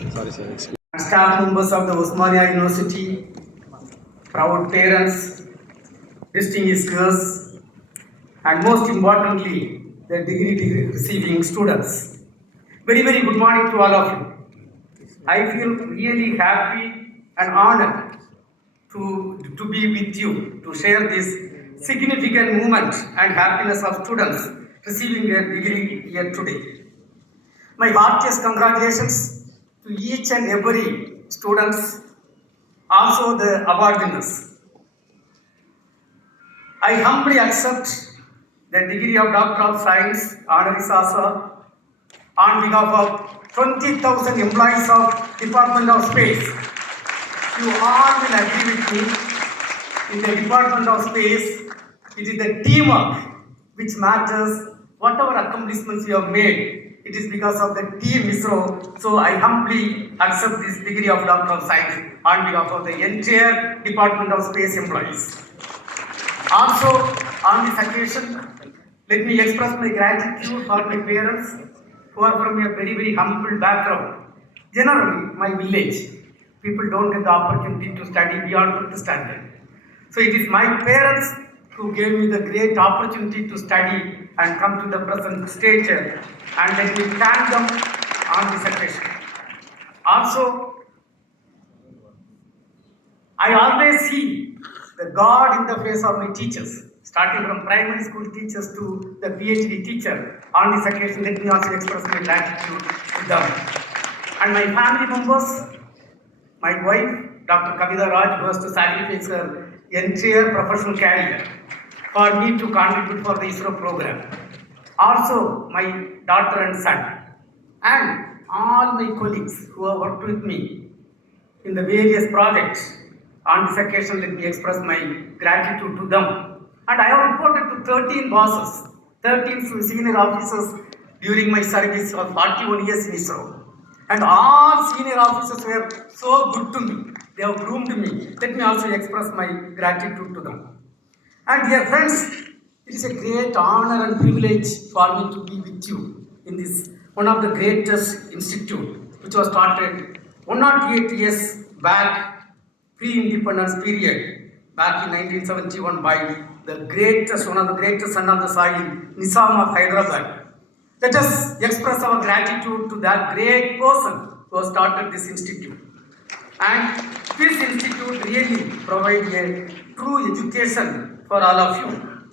Staff members of the Osmania University, proud parents, distinguished girls, and most importantly, the degree receiving students. Very, very good morning to all of you. I feel really happy and honored to be with you to share this significant moment and happiness of students receiving their degree here today. My heartiest congratulations to each and every students, also the award winners. I humbly accept the degree of Doctor of Science, Honoris Causa, on behalf of 20,000 employees of Department of Space. You all will agree with me, in the Department of Space, it is the teamwork which matters. Whatever accomplishments you have made, it is because of the team ISRO. So I humbly accept this degree of Doctor of Science on behalf of the entire Department of Space employees. Also, on this occasion, let me express my gratitude for my parents who are from a very, very humble background. Generally, my village, people don't get the opportunity to study beyond the standard. So it is my parents who gave me the great opportunity to study and come to the present stage, and let me thank them on this occasion. Also, I always see the God in the face of my teachers, starting from primary school teachers to the PhD teacher. On this occasion, let me also express my gratitude to them. And my family members, my wife, Dr. Kavita Raj, who has to sacrifice her entire professional career for me to contribute for the ISRO program. Also, my daughter and son, and all my colleagues who have worked with me in the various projects. On this occasion, let me express my gratitude to them. And I have reported to 13 bosses, 13 senior officers during my service of 41 years in ISRO. And all senior officers were so good to me. They have groomed me. Let me also express my gratitude to them. And dear friends, it is a great honor and privilege for me to be with you in this one of the greatest institute, which was started 108 years back, pre-independence period, back in 1971 by the greatest, one of the greatest son of the soil, Nizam of Hyderabad. Let us express our gratitude to that great person who has started this institute. And this institute really provides a true education for all of you.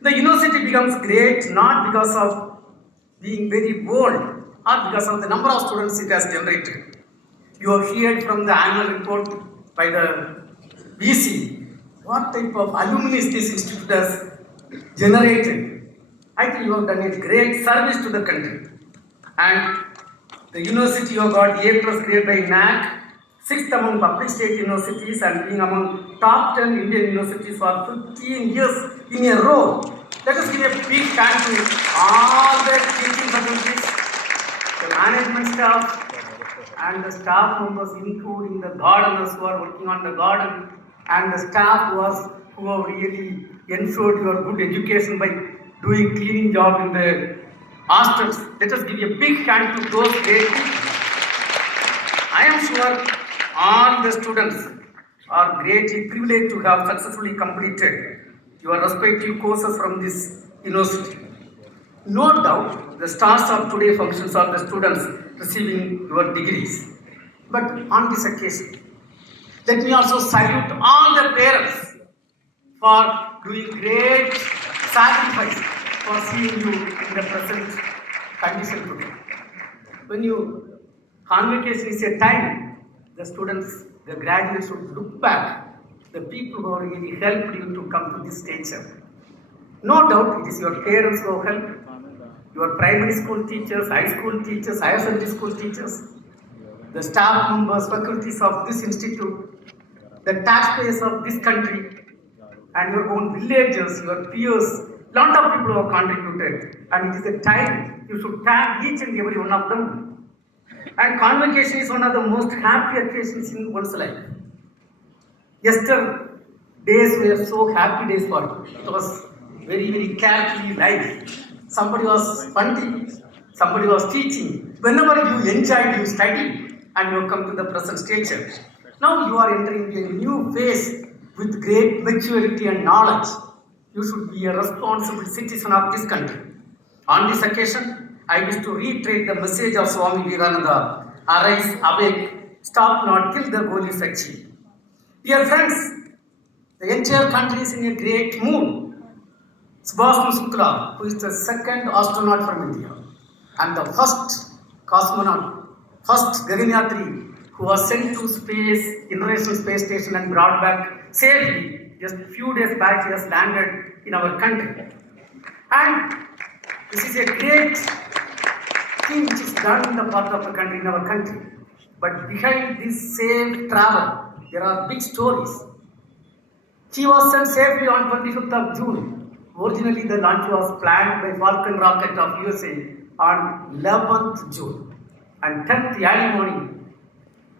The university becomes great not because of being very old or because of the number of students it has generated. You have heard from the annual report by the VC what type of alumni this institute has generated. I think you have done a great service to the country. And the university you have got A+ grade by NAC, 6th among public state universities, and being among top 10 Indian universities for 15 years in a row. Let us give a big thank to all the teaching faculties, the management staff, and the staff members, including the gardeners who are working on the garden, and the staff who have really ensured your good education by doing cleaning job in the hostels. Let us give a big hand to those great people. I am sure all the students are greatly privileged to have successfully completed your respective courses from this university. No doubt, the stars of today's functions are the students receiving your degrees. But on this occasion, let me also salute all the parents for doing great sacrifice for seeing you in the present condition today. When convocation is a time, the students, the graduates should look back, the people who have really helped you to come to this stage. No doubt it is your parents who have helped, your primary school teachers, high school teachers, higher secondary school teachers, the staff members, faculties of this institute, the taxpayers of this country, and your own villagers, your peers. Lot of people have contributed, and it is a time you should thank each and every one of them. And convocation is one of the most happy occasions in one's life. Yesterday days were so happy days for you. It was very, very carefree life. Somebody was funding, somebody was teaching. Whenever you enjoyed, you studied. and you have come to the present stature. Now you are entering a new phase with great maturity and knowledge. You should be a responsible citizen of this country. On this occasion, I wish to reiterate the message of Swami Vivekananda: arise, awake, stop not till the goal is achieved. Dear friends, the entire country is in a great mood. Subhash Shukla, who is the second astronaut from India and the first cosmonaut, first Gaganyatri, who was sent to space, International Space Station and brought back safely. Just a few days back, he has landed in our country. And this is a great thing which is done in the part of the country, in our country. But behind this safe travel, there are big stories. He was sent safely on 25th of June. Originally, the launch was planned by Falcon rocket of USA on 11th June. And 10th early morning,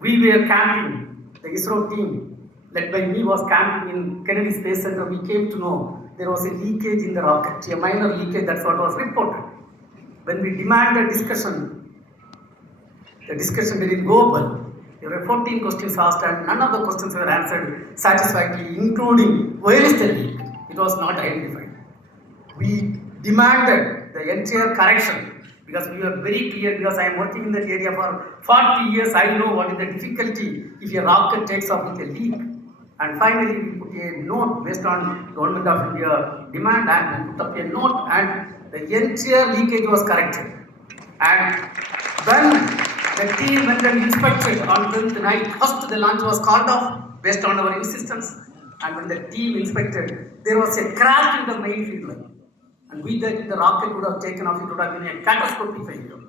we were camping. The ISRO team, led by me, was camping in Kennedy Space Center. We came to know there was a leakage in the rocket, a minor leakage. That's what was reported. When we demanded discussion, the discussion didn't go well. There were 14 questions asked and none of the questions were answered satisfactorily, including where is the leak. It was not identified. We demanded the entire correction because we were very clear, because I am working in that area for 40 years. I know what is the difficulty if a rocket takes off with a leak. And finally, we put a note based on Government of India demand, and we put up a note, and the entire leakage was corrected. And when the team went and inspected on 10th night, first the launch was called off based on our insistence. And when the team inspected, there was a crack in the main field line. And we that the rocket would have taken off, it would have been a catastrophic failure.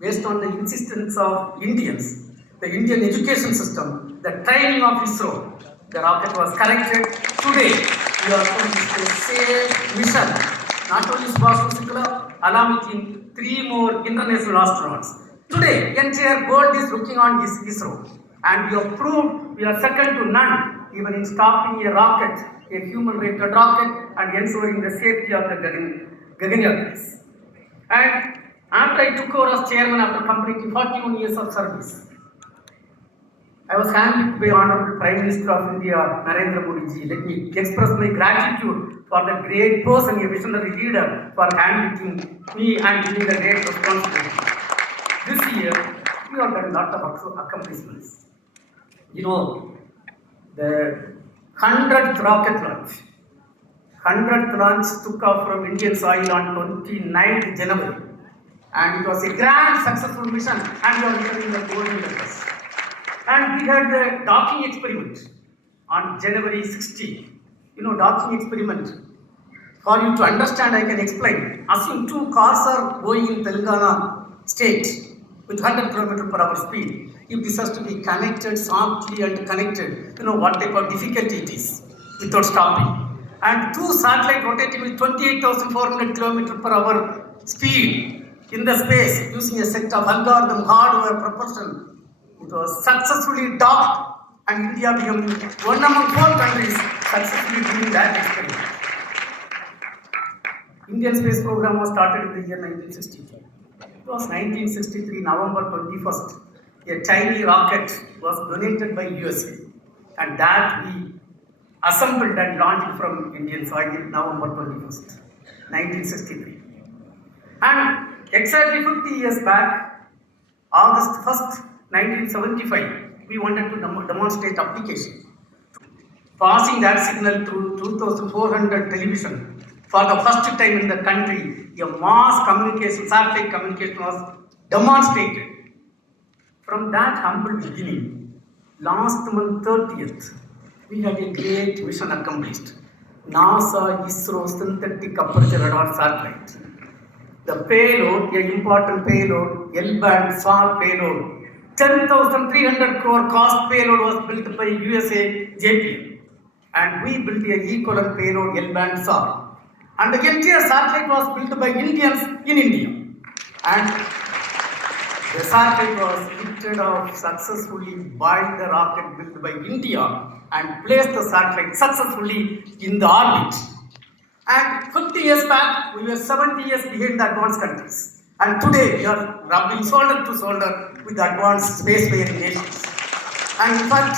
Based on the insistence of Indians, the Indian education system, the training of ISRO, the rocket was corrected. Today, we are going to a safe mission. Not only Subhash Shukla, along with 3 more international astronauts. Today, entire world is looking on this ISRO. And we have proved we are second to none, even in stopping a rocket, a human-rated rocket, and ensuring the safety of the Gaganyatris. And after I took over as chairman after completing 41 years of service, I was handpicked by Honorable Prime Minister of India, Narendra Modi ji. Let me express my gratitude for the great person, a visionary leader, for handpicking me and giving the great responsibility. This year, we have done a lot of accomplishments. You know, the 100th rocket launch. 100th launch took off from Indian soil on 29th January. And it was a grand successful mission, and we are entering the golden letters. And we had the docking experiment on January 16. You know, docking experiment. For you to understand, I can explain. Assume 2 cars are going in Telangana state with 100 km/h speed. If this has to be connected softly and connected, you know what type of difficulty it is without stopping. And 2 satellites rotating with 28,400 km/h speed in the space using a set of algorithm, hardware, propulsion. It was successfully docked, and India became one among 4 countries successfully doing that experiment. Indian space program was started in the year 1963. It was 1963, November 21st. A tiny rocket was donated by USA, and that we assembled and launched from Indian soil in November 21st, 1963. And exactly 50 years back, August 1st, 1975, we wanted to demonstrate application. Passing that signal through 2,400 television for the first time in the country, a mass communication, satellite communication was demonstrated. From that humble beginning, last month 30th, we had a great mission accomplished. NASA ISRO synthetic aperture radar satellite. The payload, an important payload, L-band SAR payload, 10,300 crore cost payload was built by USA JPM, and we built a equivalent payload L-band SAR. And the entire satellite was built by Indians in India. And the satellite was lifted off successfully by the rocket built by India and placed the satellite successfully in the orbit. And 50 years back, we were 70 years behind the advanced countries. And today, we are rubbing shoulder to shoulder with with the advanced space-faring nations. And in fact,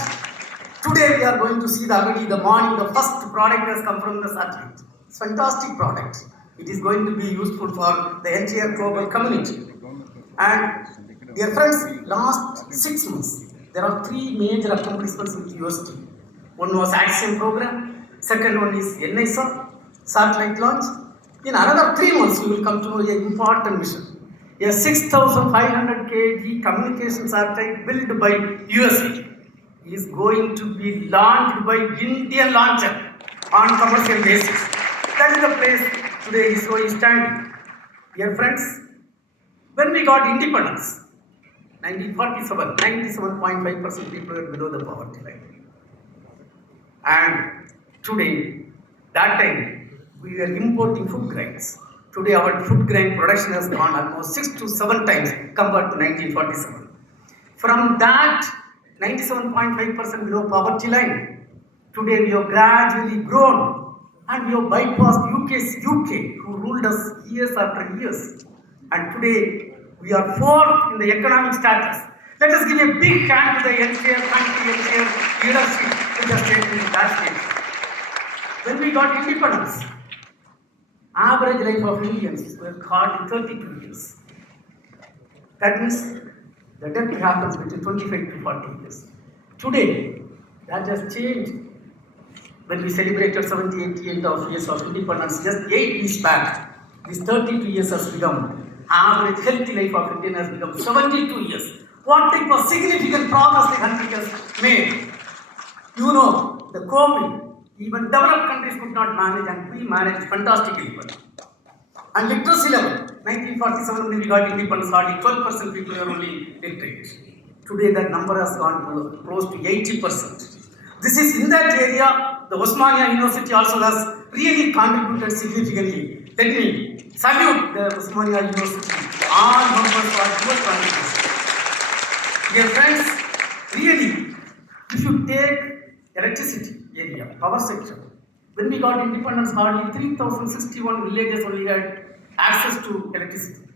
today we are going to see already the morning, the first product has come from the satellite. It's a fantastic product. It is going to be useful for the entire global community. And dear friends, last 6 months, there are 3 major accomplishments with UST. One was Axiom program, second one is NISA, satellite launch. In another 3 months, you will come to know an important mission. A 6,500 kg communication satellite built by USA is going to be launched by Indian launcher on commercial basis. That is the place today ISRO is standing. Dear friends, when we got independence, 1947, 97.5% people were below the poverty line. And today, that time, we were importing food grains. Today, our food grain production has gone almost 6 to 7 times compared to 1947. From that 97.5% below poverty line, today we have gradually grown and we have bypassed UK who ruled us years after years. And today, we are 4th in the economic status. Let us give a big hand to the entire country, entire leadership which has taken in that stage. When we got independence, average life of Indians were hardly 32 years. That means the death happens between 25 to 40 years. Today, that has changed. When we celebrated 78 years of independence, just 8 years back, this 32 years has become average healthy life of Indian has become 72 years. What type of significant progress the country has made? You know, the COVID, even developed countries could not manage, and we managed fantastically well. And literacy level, 1947 when we got independence, hardly 12% people were only literate. Today that number has gone to close to 80%. This is in that area, the Osmania University also has really contributed significantly. Let me salute the Osmania University, all members for your contribution. Dear friends, really, if you take electricity area, power sector, when we got independence, hardly 3,061 villages only had access to electricity.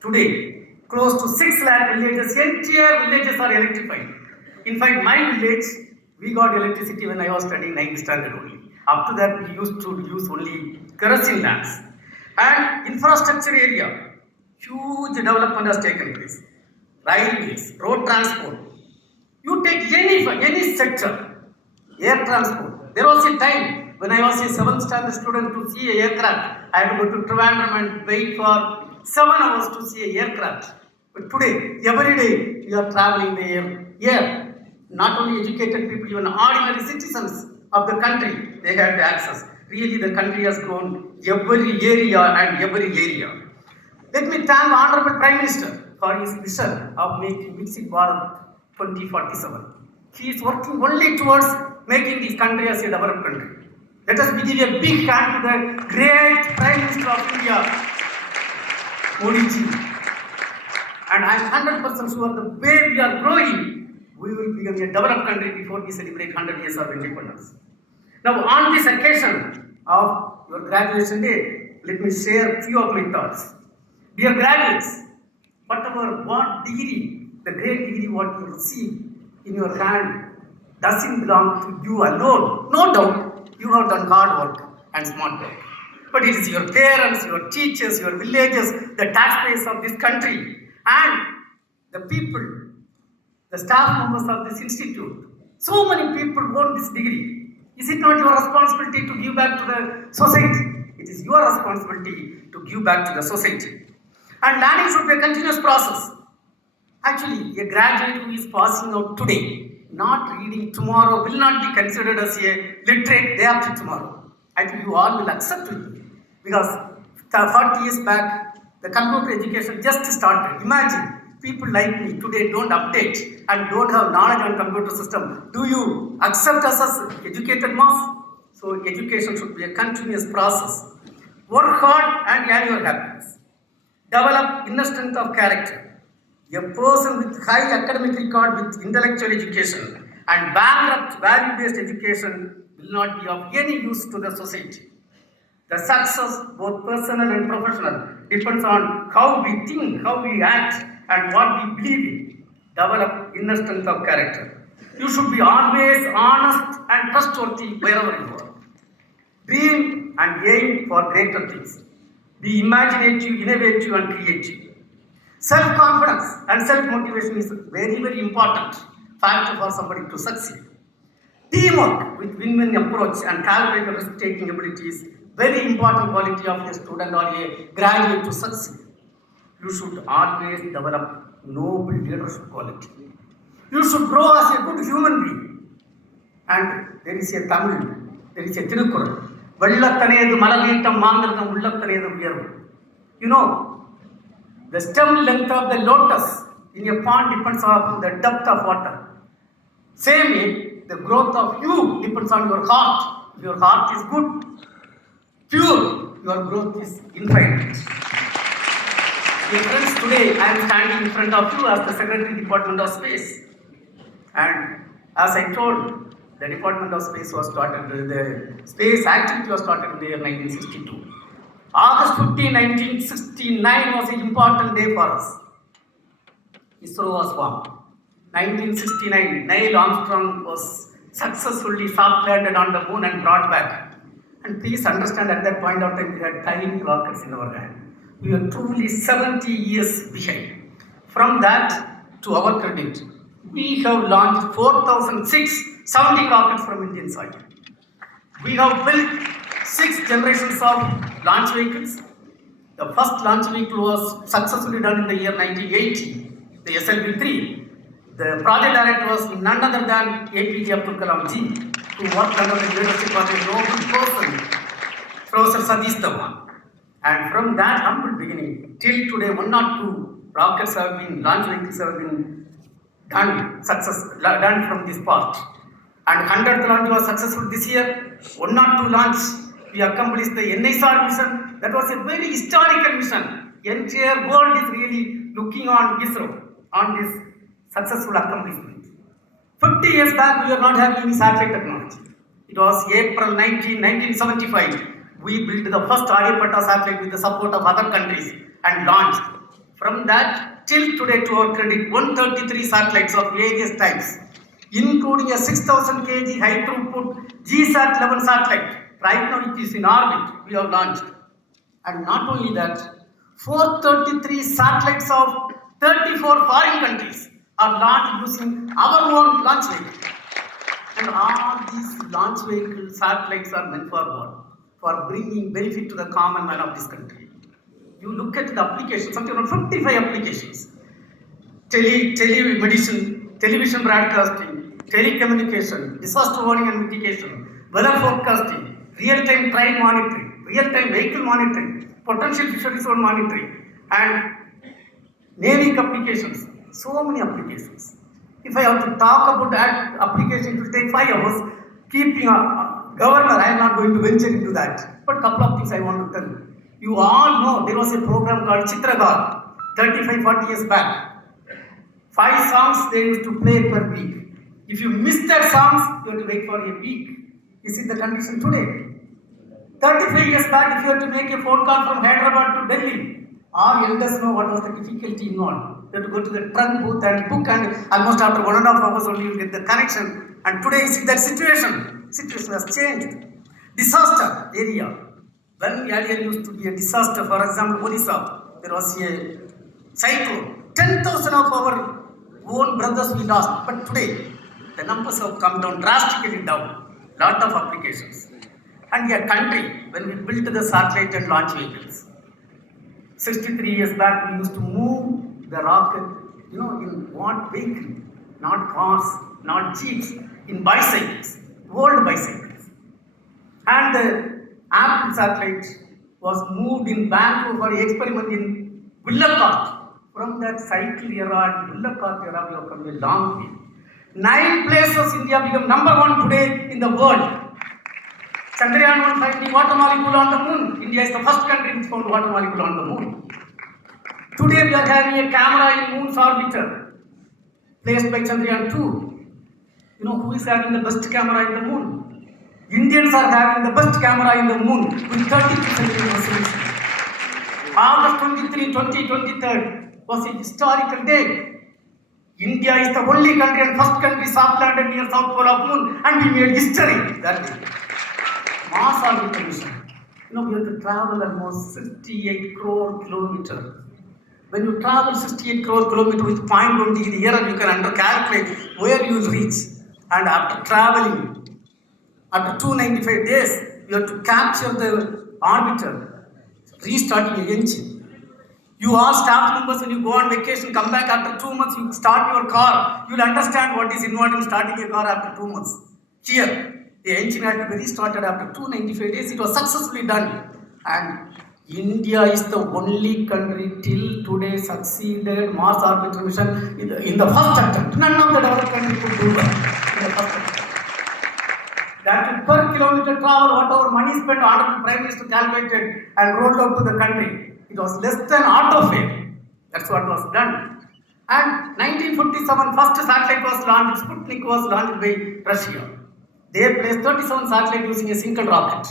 Today, close to 6 lakh villages, entire villages are electrified. In fact, my village, we got electricity when I was studying 9th standard only. Up to that, we used to use only kerosene lamps. And infrastructure area, huge development has taken place. Railways, road transport. You take any sector, air transport. There was a time when I was a 7th standard student to see an aircraft. I had to go to Trivandrum and wait for 7 hours to see an aircraft. But today, every day, we are traveling the air. Not only educated people, even ordinary citizens of the country, they had the access. Really, the country has grown every area and every area. Let me thank the Honorable Prime Minister for his vision of making Viksit Bharat 2047. He is working only towards making this country as a developed country. Let us give a big hand to the great Prime Minister of India, Modi ji. And I am 100% sure the way we are growing, we will become a developed country before we celebrate 100 years of independence. Now, on this occasion of your graduation day, let me share a few of my thoughts. Dear graduates, what degree, the great degree what you receive in your hand doesn't belong to you alone. No doubt, you have done hard work and smart work. But it is your parents, your teachers, your villagers, the taxpayers of this country, and the people, the staff members of this institute. So many people want this degree. Is it not your responsibility to give back to the society? It is your responsibility to give back to the society. And learning should be a continuous process. Actually, a graduate who is passing out today, not reading tomorrow, will not be considered as a literate day after tomorrow. I think you all will accept it. Because 40 years back, the computer education just started. Imagine, people like me today don't update and don't have knowledge on computer system. Do you accept us as educated mass? So education should be a continuous process. Work hard and have your happiness. Develop inner strength of character. A person with high academic record with intellectual education and bankrupt value-based education will not be of any use to the society. The success, both personal and professional, depends on how we think, how we act, and what we believe in. develop inner strength of character. You should be always honest and trustworthy wherever you are. Dream and aim for greater things. Be imaginative, innovative and creative. Self-confidence and self-motivation is very, very important factor for somebody to succeed. Teamwork with win-win approach and calculated risk-taking ability is very important quality of a student or a graduate to succeed. You should always develop noble leadership quality. You should grow as a good human being. And there is a Tamil, there is a Tirukural. வெள்ளத்தனையது மலர்நீட்டம் மாந்திரதம் உள்ளத்தனையது உயர்வு. You know, the stem length of the lotus in a pond depends on the depth of water. Same way, the growth of you depends on your heart. If your heart is good, pure, your growth is infinite. Dear friends, today I am standing in front of you as the Secretary Department of Space. And as I told, the Department of Space was started, the space activity was started in the year 1962. August 15, 1969 was an important day for us. ISRO was formed. 1969, Neil Armstrong was successfully soft landed on the moon and brought back. And please understand, at that point of time, we had tiny rockets in our hand. We were truly 70 years behind. From that, to our credit, we have launched 4,670 rockets from Indian soil. We have built 6 generations of launch vehicles. The first launch vehicle was successfully done in the year 1980, the SLV-3. The project director was none other than APJ Abdul Kalam ji, who worked under the leadership of a noble person, Professor Satish Dhawan. And from that humble beginning till today, 1 or 2 rockets have been, launch vehicles have been done from this part. And 100th launch was successful this year. 1 or 2 launch, we accomplished the NISR mission. That was a very historical mission. The entire world is really looking on ISRO, on this successful accomplishment. 50 years back, we were not having any satellite technology. It was April 1975. We built the first Aryabhatta satellite with the support of other countries and launched. From that till today, to our credit, 133 satellites of various types, including a 6,000 kg high throughput GSAT-11 satellite. Right now it is in orbit, we have launched. And not only that, 433 satellites of 34 foreign countries are launched using our own launch vehicle. And all these launch vehicle satellites are meant for what? For bringing benefit to the common man of this country. You look at the applications, something around 55 applications. Telemedicine, television broadcasting, telecommunication, disaster warning and mitigation, weather forecasting, real-time train monitoring, real-time vehicle monitoring, potential fisheries zone monitoring, and Navy applications. So many applications. If I have to talk about that application, it will take 5 hours. Keeping a governor, I am not going to venture into that. But a couple of things I want to tell you. You all know there was a program called Chitragar 35-40 years back. 5 songs they used to play per week. If you miss that songs, you have to wait for a week. Is it the condition today? 35 years back, if you have to make a phone call from Hyderabad to Delhi, all elders know what was the difficulty involved. You have to go to the trunk booth and book, and almost after 1.5 hours only you get the connection. And today is that situation. Situation has changed. Disaster area. When earlier used to be a disaster, for example, Odisha, there was a cyclone. 10,000 of our own brothers we lost. But today, the numbers have come down drastically down. Lot of applications. And a country, when we built the satellite and launch vehicles, 63 years back, we used to move the rocket, in what vehicle? Not cars, not jeeps, in bicycles, old bicycles. And the Apple satellite was moved in Bangalore for an experiment in Villacart. From that cycle era and Villacart era, we have come a long way. 9 places India became number 1 today in the world. Chandrayaan 1 finding water molecule on the moon. India is the first country which found water molecule on the moon. Today we are having a camera in moon's orbiter, placed by Chandrayaan 2. You know who is having the best camera in the moon? Indians are having the best camera in the moon with 30% resolution. August 23, 2023 was a historical day. India is the only country and first country soft landed near South Pole of Moon, and we made history that day. Mars orbiter mission. We have to travel almost 68 crore kilometers. When you travel 68 crore kilometers with 0.1 degree error, you can calculate where you will reach. And after traveling, after 295 days, you have to capture the orbiter, restarting the engine. You are staff members when you go on vacation, come back after 2 months, you start your car. You will understand what is involved in starting a car after 2 months. Here, the engine had to be restarted after 295 days. It was successfully done. And India is the only country till today succeeded Mars orbiter mission in the first attempt. None of the developed countries could do that in the first attempt. That per kilometer travel, whatever money spent, Honorable Prime Minister calculated and rolled out to the country. It was less than auto fare. That's what was done. And 1957, first satellite was launched. Sputnik was launched by Russia. They placed 37 satellites using a single rocket.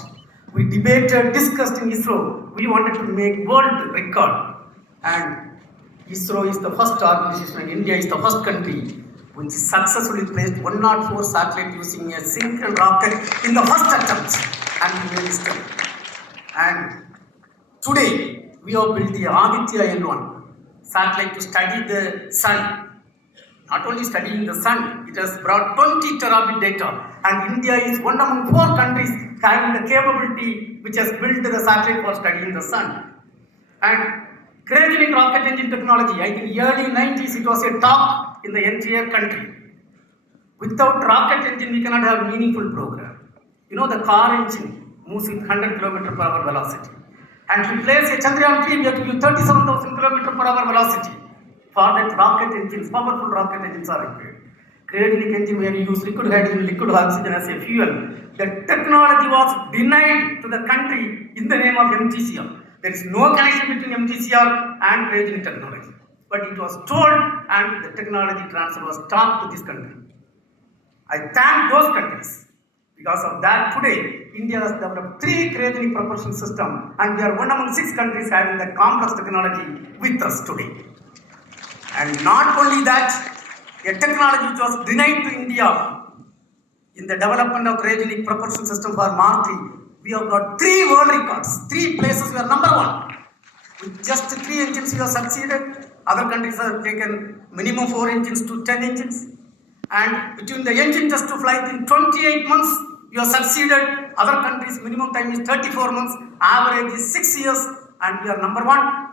We debated, discussed in ISRO. We wanted to make world record. And ISRO is the first organization, and India is the first country which successfully placed 104 satellites using a single rocket in the first attempt. And we made history. And today, we have built the Aditya L1 satellite to study the sun. Not only studying the sun, it has brought 20 terabit data. And India is one among 4 countries having the capability which has built the satellite for studying the sun. And cryogenic rocket engine technology, I think early 90s it was a talk in the entire country. Without rocket engine, we cannot have meaningful program. The car engine moves with 100 km/h velocity. And to place a Chandrayaan 3, we have to use 37,000 km/h velocity. For that, rocket engines, powerful rocket engines are required. Cryogenic engine, where you use liquid hydrogen, liquid oxygen as a fuel. The technology was denied to the country in the name of MTCR. There is no connection between MTCR and cryogenic technology. But it was told, and the technology transfer was stopped to this country. I thank those countries. Because of that, today, India has developed 3 cryogenic propulsion systems, and we are one among 6 countries having that complex technology with us today. And not only that, a technology which was denied to India in the development of cryogenic propulsion system for Mars 3, we have got 3 world records, 3 places we are number 1. With just 3 engines we have succeeded. Other countries have taken minimum 4 engines to 10 engines. And between the engine just to flight in 28 months, you have succeeded. Other countries, minimum time is 34 months, average is 6 years, and we are number 1.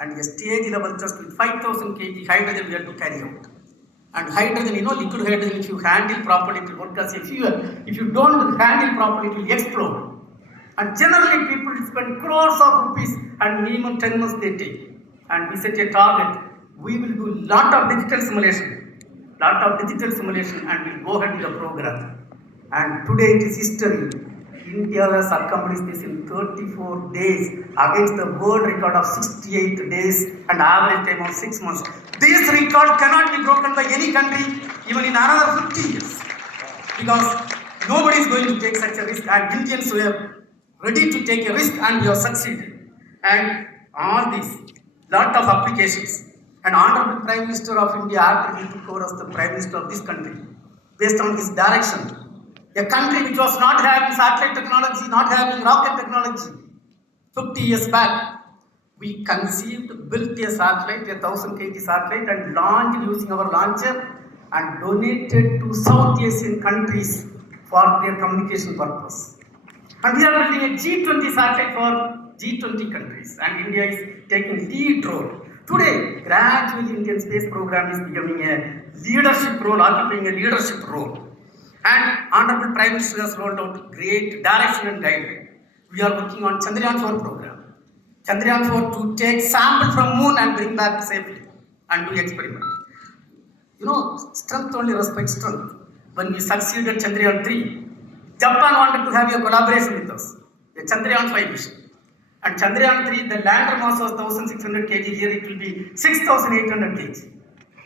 And a stage level just with 5,000 kg hydrogen we have to carry out. And hydrogen, liquid hydrogen, if you handle properly, it will work as a fuel. If you don't handle properly, it will explode. And generally, people spend crores of rupees, and minimum 10 months they take. And we set a target. We will do lot of digital simulation, and we'll go ahead with the program. And today it is history. India has accomplished this in 34 days against the world record of 68 days and average time of 6 months. This record cannot be broken by any country even in another 50 years. Because nobody is going to take such a risk, and Indians were ready to take a risk, and we have succeeded. And all these, lot of applications. And Honorable Prime Minister of India, after he took over as the Prime Minister of this country, based on his direction, a country which was not having satellite technology, not having rocket technology, 50 years back, we conceived, built a satellite, a 1,000 kg satellite, and launched using our launcher, and donated to South Asian countries for their communication purpose. And we are building a G20 satellite for G20 countries, and India is taking lead role. Today, gradually Indian space program is becoming a leadership role, occupying a leadership role. And Honorable Prime Minister has rolled out great direction and guideline. We are working on Chandrayaan 4 program. Chandrayaan 4 to take sample from moon and bring back safely and do experiment. Strength only respects strength. When we succeeded Chandrayaan 3, Japan wanted to have a collaboration with us, a Chandrayaan 5 mission. And Chandrayaan 3, the lander mass was 1,600 kg, here it will be 6,800 kg.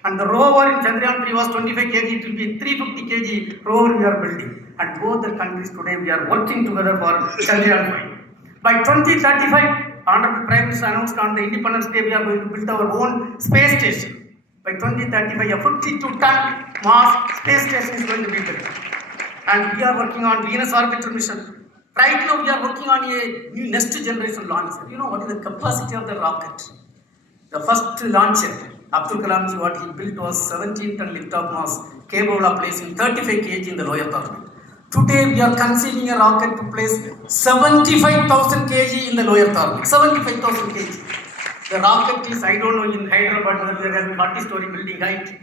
And the rover in Chandrayaan 3 was 25 kg, it will be 350 kg rover we are building. And both the countries today we are working together for Chandrayaan 5. By 2035, Honorable Prime Minister announced on the Independence Day we are going to build our own space station. By 2035, a 52-ton Mars space station is going to be built. And we are working on Venus orbiter mission. Right now, we are working on a new next generation launcher. You know what is the capacity of the rocket? The first launcher, Abdul Kalamji, what he built was 17-ton lift-off mass, capable of placing 35 kg in the low Earth orbit. Today, we are conceiving a rocket to place 75,000 kg in the low Earth orbit. 75,000 kg. The rocket is, I don't know in Hyderabad whether there is 40-story building height.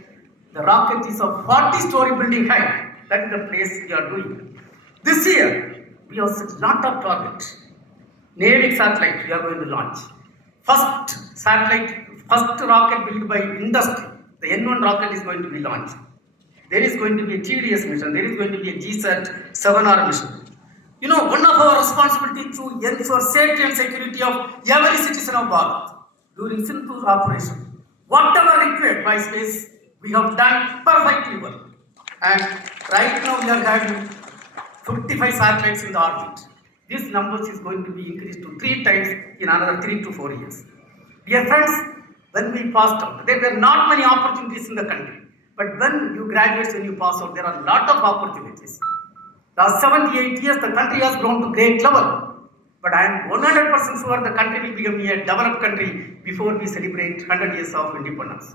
The rocket is of 40-story building height. That is the place we are doing. This year, we have set a lot of targets. Navy satellite we are going to launch. First satellite, first rocket built by industry. The N1 rocket is going to be launched. There is going to be a TDS mission. There is going to be a GSAT 7R mission. You know, one of our responsibilities to ensure safety and security of every citizen of Bharat during Sindhu's operation. Whatever required by space, we have done perfectly well. And right now we are having 55 satellites in the orbit. This numbers is going to be increased to 3 times in another 3 to 4 years. Dear friends, when we passed out, there were not many opportunities in the country. But when you graduate, when you pass out, there are a lot of opportunities. Last 78 years, the country has grown to great level. But I am 100% sure the country will become a developed country before we celebrate 100 years of independence.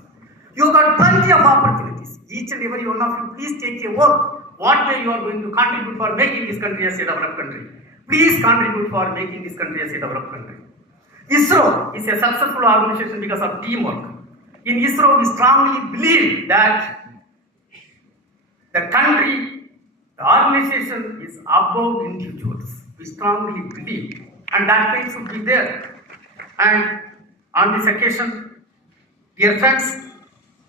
You got plenty of opportunities. Each and every one of you, please take a work. What way you are going to contribute for making this country as a developed country. Please contribute for making this country as a developed country. ISRO is a successful organization because of teamwork. In ISRO, we strongly believe that the country, the organization is above individuals. We strongly believe, and that faith should be there. And on this occasion, dear friends,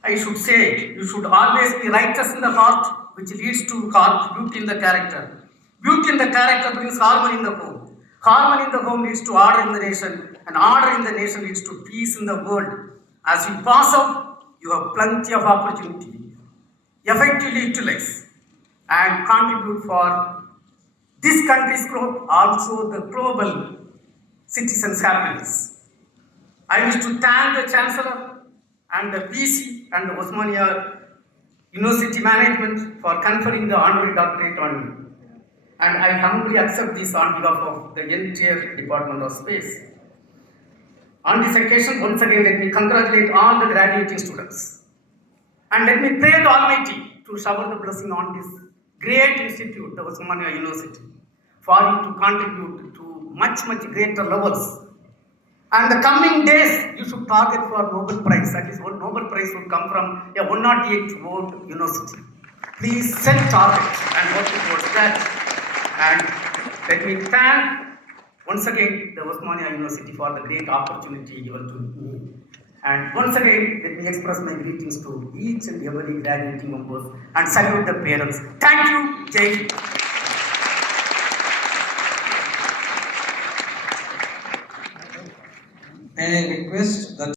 I should say, you should always be righteous in the heart, which leads to beauty in the character. Beauty in the character brings harmony in the home. Harmony in the home leads to order in the nation, and order in the nation leads to peace in the world. As you pass out, you have plenty of opportunity. Effectively utilize and contribute for this country's growth, also the global citizens' happiness. I wish to thank the Chancellor and the VC and the Osmania University management for conferring the honorary doctorate on me. And I humbly accept this on behalf of the entire Department of Space. On this occasion, once again, let me congratulate all the graduating students. And let me pray the Almighty to shower the blessing on this great institute, the Osmania University, for you to contribute to much, much greater levels. And the coming days, you should target for Nobel Prize. That is what Nobel Prize would come from a 108-vote university. Please set targets and work towards that. And let me thank once again the Osmania University for the great opportunity given to me. And once again, let me express my greetings to each and every graduating members and salute the parents. Thank you, Jai Hind. May I request that